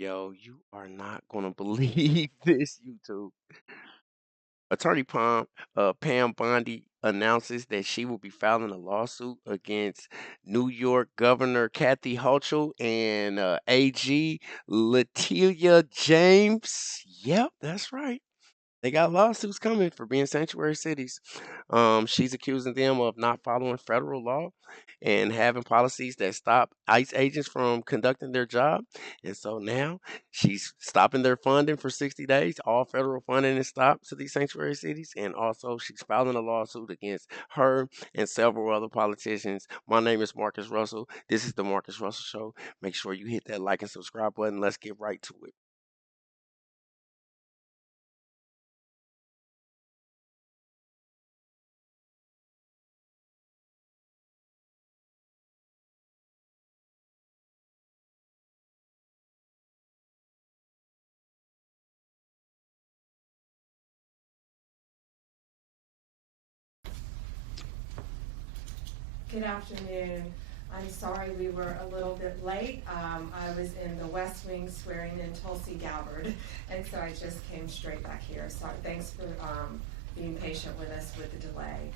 Yo, you are not gonna believe this, YouTube. Attorney Pam Bondi announces that she will be filing a lawsuit against New York Governor Kathy Hochul and AG Letitia James. Yep, that's right. They got lawsuits coming for being sanctuary cities. She's accusing them of not following federal law and having policies that stop ICE agents from conducting their job. And so now she's stopping their funding for 60 days. All federal funding is stopped to these sanctuary cities. And also, she's filing a lawsuit against her and several other politicians. My name is Marcus Russell. This is the Marcus Russell Show. Make sure you hit that like and subscribe button. Let's get right to it. Good afternoon. I'm sorry we were a little bit late. I was in the West Wing swearing in Tulsi Gabbard, and so I just came straight back here. So thanks for being patient with us with the delay.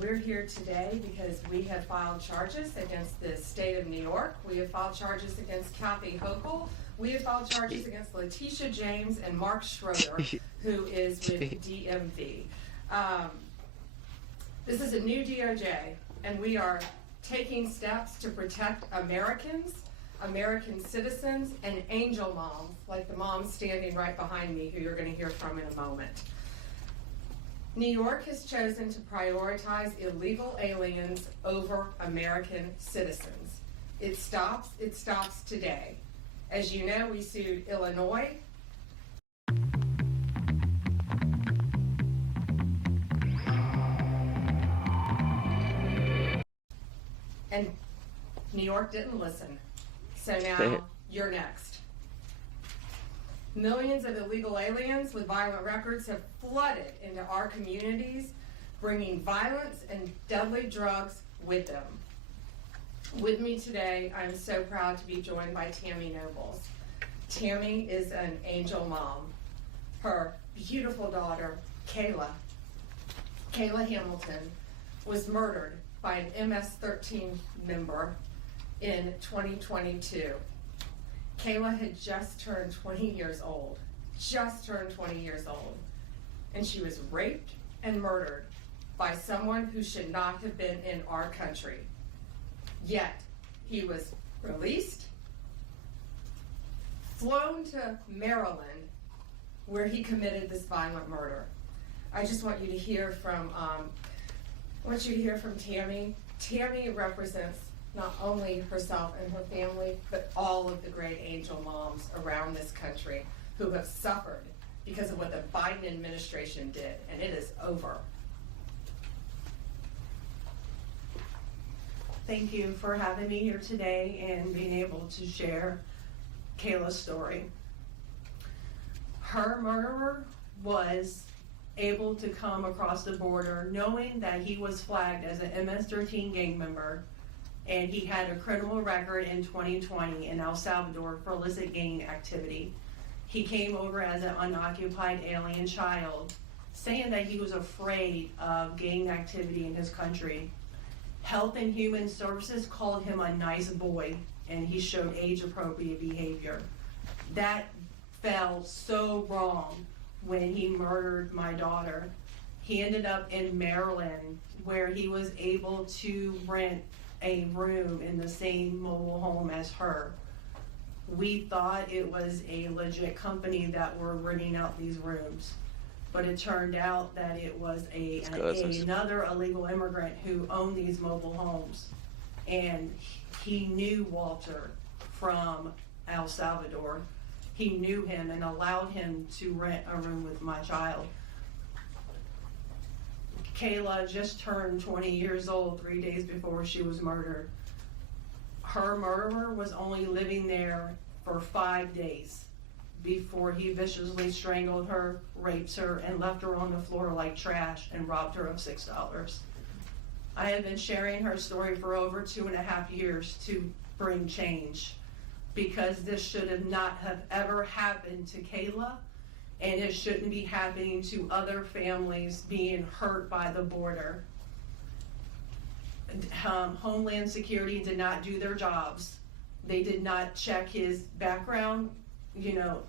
We're here today because we have filed charges against the state of New York. We have filed charges against Kathy Hochul. We have filed charges against Letitia James and Mark Schroeder, who is with DMV. This is a new DOJ, and we are taking steps to protect Americans, American citizens, and angel moms, like the mom standing right behind me, who you're going to hear from in a moment. New York has chosen to prioritize illegal aliens over American citizens. It stops today. As you know, we sued Illinois, and New York didn't listen. So now you're next. Millions of illegal aliens with violent records have flooded into our communities, bringing violence and deadly drugs with them. With me today, I'm so proud to be joined by Tammy Nobles. Tammy is an angel mom. Her beautiful daughter, Kayla Hamilton, was murdered by an MS-13 member in 2022. Kayla had just turned 20 years old, and she was raped and murdered by someone who should not have been in our country. Yet, he was released, flown to Maryland, where he committed this violent murder. I just want you to hear from Tammy. Tammy represents not only herself and her family, but all of the great angel moms around this country who have suffered because of what the Biden administration did, and it is over. Thank you for having me here today and being able to share Kayla's story. Her murderer was able to come across the border knowing that he was flagged as an MS-13 gang member, and he had a criminal record in 2020 in El Salvador for illicit gang activity. He came over as an unoccupied alien child, saying that he was afraid of gang activity in his country. Health and Human Services called him a nice boy, and he showed age-appropriate behavior. That fell so wrong when he murdered my daughter. He ended up in Maryland, where he was able to rent a room in the same mobile home as her. We thought it was a legit company that were renting out these rooms, but it turned out that it was another illegal immigrant who owned these mobile homes, and he knew Walter from El Salvador. He knew him and allowed him to rent a room with my child. Kayla just turned 20 years old 3 days before she was murdered. Her murderer was only living there for 5 days before he viciously strangled her, raped her, and left her on the floor like trash and robbed her of $6. I have been sharing her story for over 2.5 years to bring change. because this should have not have ever happened to Kayla, and it shouldn't be happening to other families being hurt by the border. Homeland Security did not do their jobs. They did not check his background. You know,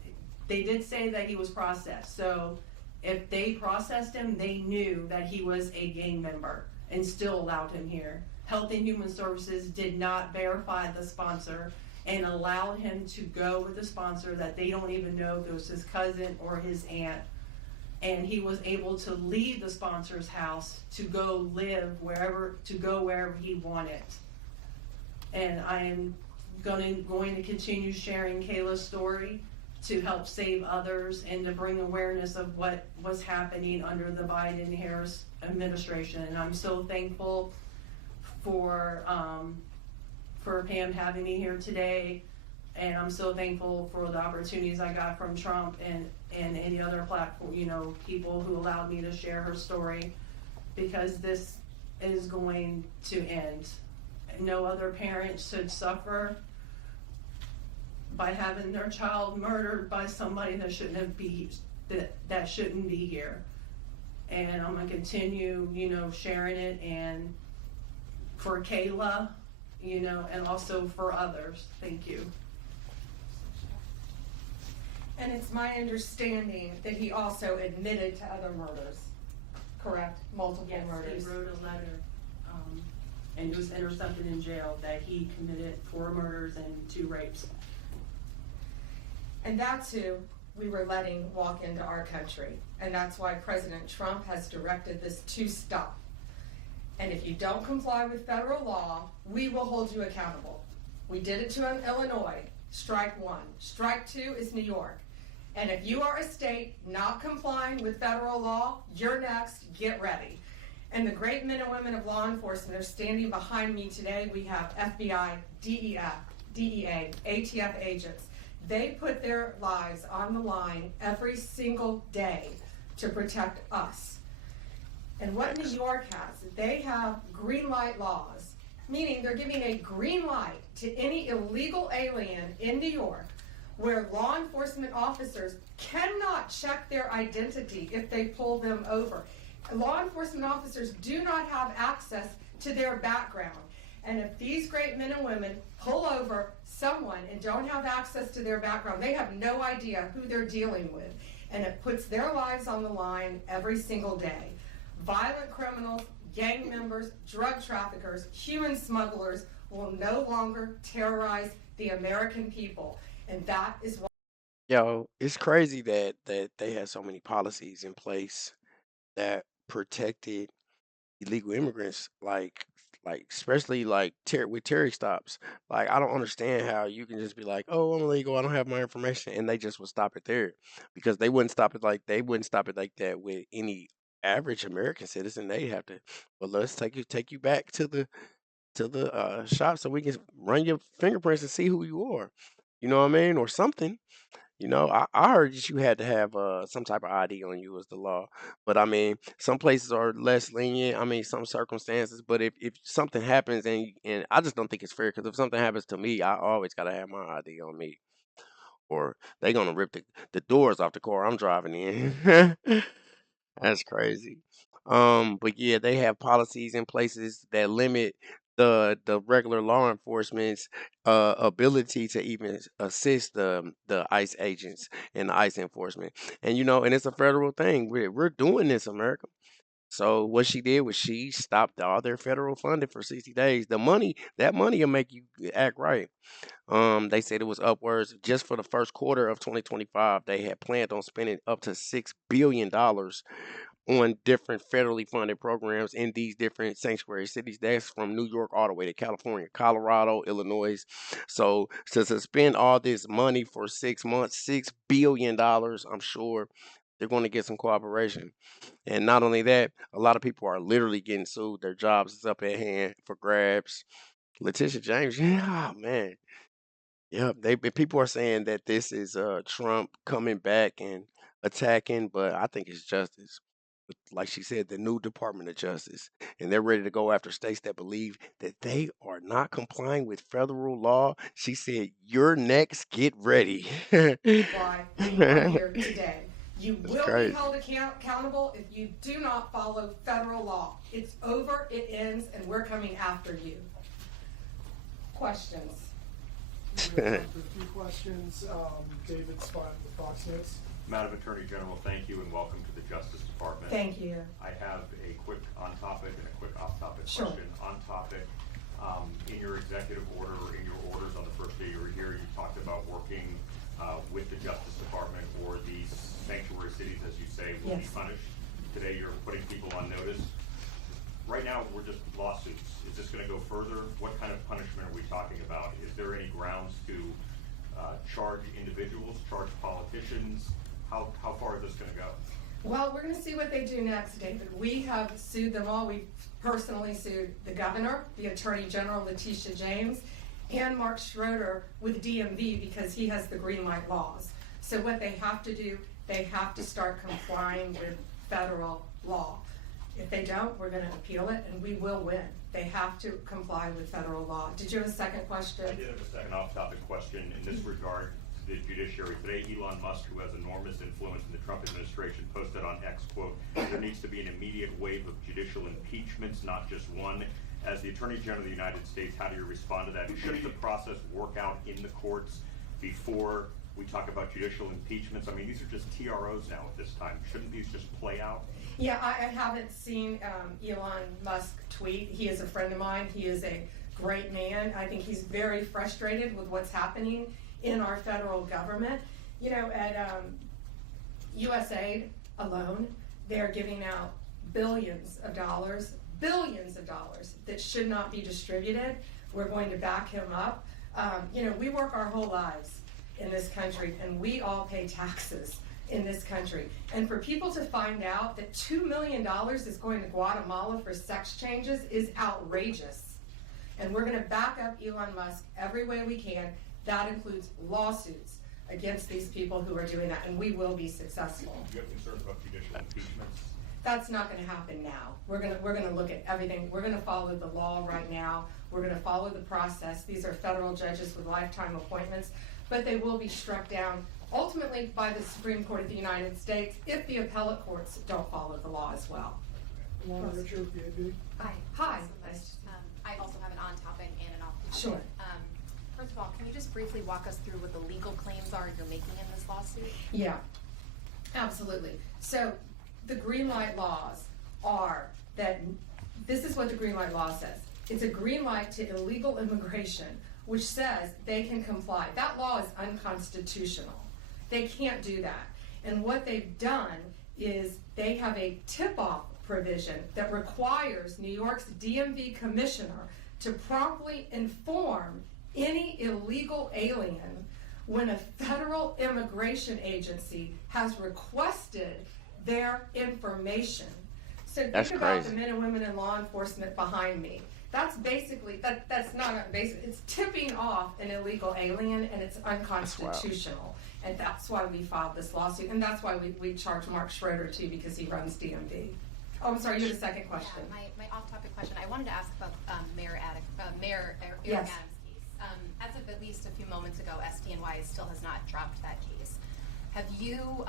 they did say that he was processed. So if they processed him, they knew that he was a gang member and still allowed him here. Health and Human Services did not verify the sponsor and allowed him to go with the sponsor that they don't even know if it was his cousin or his aunt. And he was able to leave the sponsor's house to go live wherever he wanted. And I am going to continue sharing Kayla's story to help save others and to bring awareness of what was happening under the Biden-Harris administration. And I'm so thankful for Pam having me here today. And I'm so thankful for the opportunities I got from Trump and any other platform, people who allowed me to share her story, because this is going to end. No other parent should suffer by having their child murdered by somebody that shouldn't be here. And I'm gonna continue, sharing it, and for Kayla, and also for others. Thank you. And it's my understanding that he also admitted to other murders, correct? Multiple murders. He wrote a letter, and it was intercepted in jail, that he committed 4 murders and 2 rapes. And that's who we were letting walk into our country. And that's why President Trump has directed this to stop. And if you don't comply with federal law, we will hold you accountable. We did it to Illinois, strike 1. Strike 2 is New York. And if you are a state not complying with federal law, you're next, get ready. And the great men and women of law enforcement are standing behind me today. We have FBI, DEA, ATF agents. They put their lives on the line every single day to protect us. And what New York has, they have green light laws, meaning they're giving a green light to any illegal alien in New York, where law enforcement officers cannot check their identity if they pull them over. Law enforcement officers do not have access to their background. And if these great men and women pull over someone and don't have access to their background, they have no idea who they're dealing with. And it puts their lives on the line every single day. Violent criminals, gang members, drug traffickers, human smugglers will no longer terrorize the American people. And that is why. Yo, it's crazy that they had so many policies in place that protected illegal immigrants, like especially like with Terry stops. Like I don't understand how you can just be like, "Oh, I'm illegal. I don't have my information," and they just would stop it there, because they wouldn't stop it like that with any average American citizen. They have to, well, let's take you back to the shop so we can run your fingerprints and see who you are. You know what I mean, or something. I heard that you had to have some type of ID on you as the law. But I mean, some places are less lenient. I mean, some circumstances. But if something happens, and I just don't think it's fair, because if something happens to me, I always gotta have my ID on me, or they gonna rip the doors off the car I'm driving in. That's crazy. But yeah, they have policies in places that limit the regular law enforcement's ability to even assist the ICE agents and the ICE enforcement. And and it's a federal thing. We're doing this, America. So what she did was she stopped all their federal funding for 60 days. That money will make you act right. They said it was upwards just for the first quarter of 2025. They had planned on spending up to $6 billion on different federally funded programs in these different sanctuary cities. That's from New York all the way to California, Colorado, Illinois. So to spend all this money for 6 months, $6 billion, I'm sure they're going to get some cooperation. And not only that, a lot of people are literally getting sued. Their jobs is up at hand for grabs. Letitia James, yeah, man. Yeah, people are saying that this is Trump coming back and attacking, but I think it's justice. like she said, the new Department of Justice, and they're ready to go after states that believe that they are not complying with federal law. She said, "You're next. Get ready." Why you are here today. You That's will be crazy. held accountable if you do not follow federal law. It's over, it ends, and we're coming after you. Questions? We have time for a few questions. David Spot with Fox News. Madam Attorney General, thank you and welcome to the Justice Department. Thank you. I have a quick on-topic and a quick off-topic Sure. question. On-topic, in your executive order, or in your orders on the first day you were here, you talked about working with the Justice Department, or these sanctuary cities, as you say, will be Yes. punished. Today you're putting people on notice. Right now, we're just lawsuits. Is this gonna go further? What kind of punishment are we talking about? Is there any grounds to charge individuals, charge politicians? How far is this gonna go? Well, we're gonna see what they do next, David. We have sued them all. We personally sued the governor, the attorney general, Letitia James, and Mark Schroeder with DMV because he has the green light laws. So what they have to do, they have to start complying with federal law. If they don't, we're gonna appeal it and we will win. They have to comply with federal law. Did you have a second question? I did have a second off-topic question in this regard to the judiciary. Today, Elon Musk, who has enormous influence in the Trump administration, posted on X, quote, "There needs to be an immediate wave of judicial impeachments, not just one." As the Attorney General of the United States, how do you respond to that? Shouldn't the process work out in the courts before we talk about judicial impeachments? I mean, these are just TROs now at this time. Shouldn't these just play out? Yeah, I haven't seen Elon Musk tweet. He is a friend of mine. He is a great man. I think he's very frustrated with what's happening in our federal government. You know, at USAID alone, they're giving out billions of dollars that should not be distributed. We're going to back him up. You know, we work our whole lives in this country and we all pay taxes in this country. And for people to find out that $2 million is going to Guatemala for sex changes is outrageous. And we're gonna back up Elon Musk every way we can. That includes lawsuits against these people who are doing that, and we will be successful. Do you have concerns about judicial impeachments? That's not gonna happen now. We're gonna look at everything. We're gonna follow the law right now. We're gonna follow the process. These are federal judges with lifetime appointments, but they will be struck down ultimately by the Supreme Court of the United States if the appellate courts don't follow the law as well. Alana Richard with the AP. Hi. Hi. Nice. I also have an on-topic and an off-topic. Sure. First of all, can you just briefly walk us through what the legal claims are you're making in this lawsuit? Yeah, absolutely. So the green light laws are that, this is what the green light law says. It's a green light to illegal immigration, which says they can comply. That law is unconstitutional. They can't do that. And what they've done is they have a tip-off provision that requires New York's DMV commissioner to promptly inform any illegal alien when a federal immigration agency has requested their information. So That's think about crazy. the men and women in law enforcement behind me. That's basically, that's not a basic, it's tipping off an illegal alien and it's unconstitutional. And that's why we filed this lawsuit, and that's why we charge Mark Schroeder too, because he runs DMV. Oh, I'm sorry, you had a second question. Yeah, my off-topic question, I wanted to ask about Mayor Eric Yes. Adams' case. As of at least a few moments ago, SDNY still has not dropped that case. Have you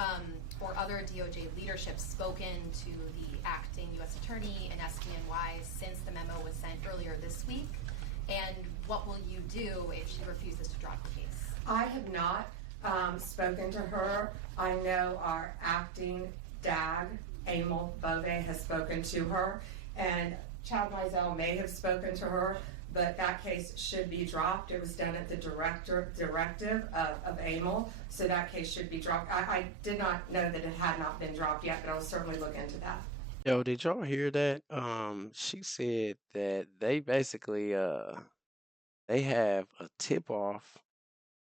or other DOJ leadership spoken to the acting U.S. Attorney and SDNY since the memo was sent earlier this week? And what will you do if she refuses to drop the case? I have not spoken to her. I know our acting DAG, Emil Bove, has spoken to her, and Chad Mizell may have spoken to her, but that case should be dropped. It was done at the directive of Emil, so that case should be dropped. I did not know that it had not been dropped yet, but I'll certainly look into that. Yo, did y'all hear that? She said that they basically they have a tip off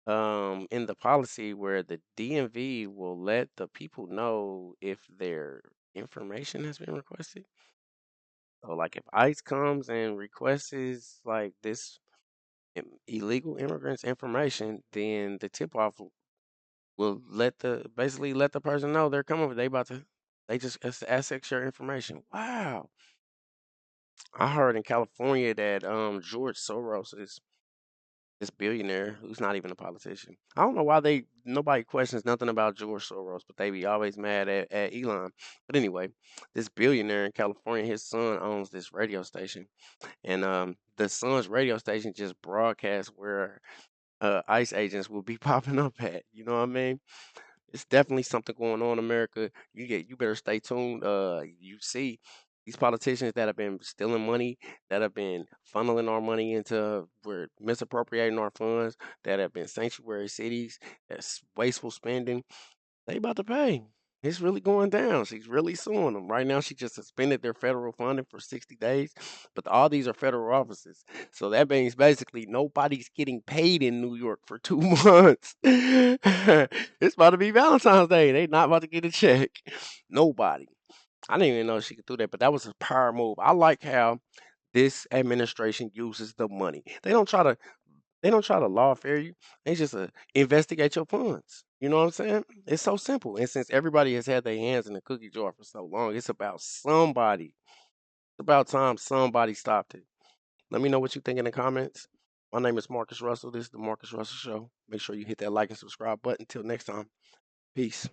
in the policy where the DMV will let the people know if their information has been requested. So like if ICE comes and requests like this illegal immigrants information, then the tip off will let the basically let the person know they're coming. They They just it's asset share information. Wow. I heard in California that George Soros is this billionaire who's not even a politician. I don't know why they nobody questions nothing about George Soros, but they be always mad at Elon. But anyway, this billionaire in California, his son owns this radio station, and the son's radio station just broadcasts where ICE agents will be popping up at. You know what I mean? It's definitely something going on in America. You better stay tuned. You see these politicians that have been stealing money, that have been funneling our money into we're misappropriating our funds, that have been sanctuary cities, that's wasteful spending. They about to pay. It's really going down. She's really suing them. Right now, she just suspended their federal funding for 60 days, but all these are federal offices. So that means basically nobody's getting paid in New York for 2 months. It's about to be Valentine's Day. They not about to get a check. Nobody. I didn't even know she could do that, but that was a power move. I like how this administration uses the money. They don't try to lawfare you. They just investigate your funds. You know what I'm saying? It's so simple. And since everybody has had their hands in the cookie jar for so long, it's about somebody. It's about time somebody stopped it. Let me know what you think in the comments. My name is Marcus Russell. This is the Marcus Russell Show. Make sure you hit that like and subscribe button. Until next time, peace.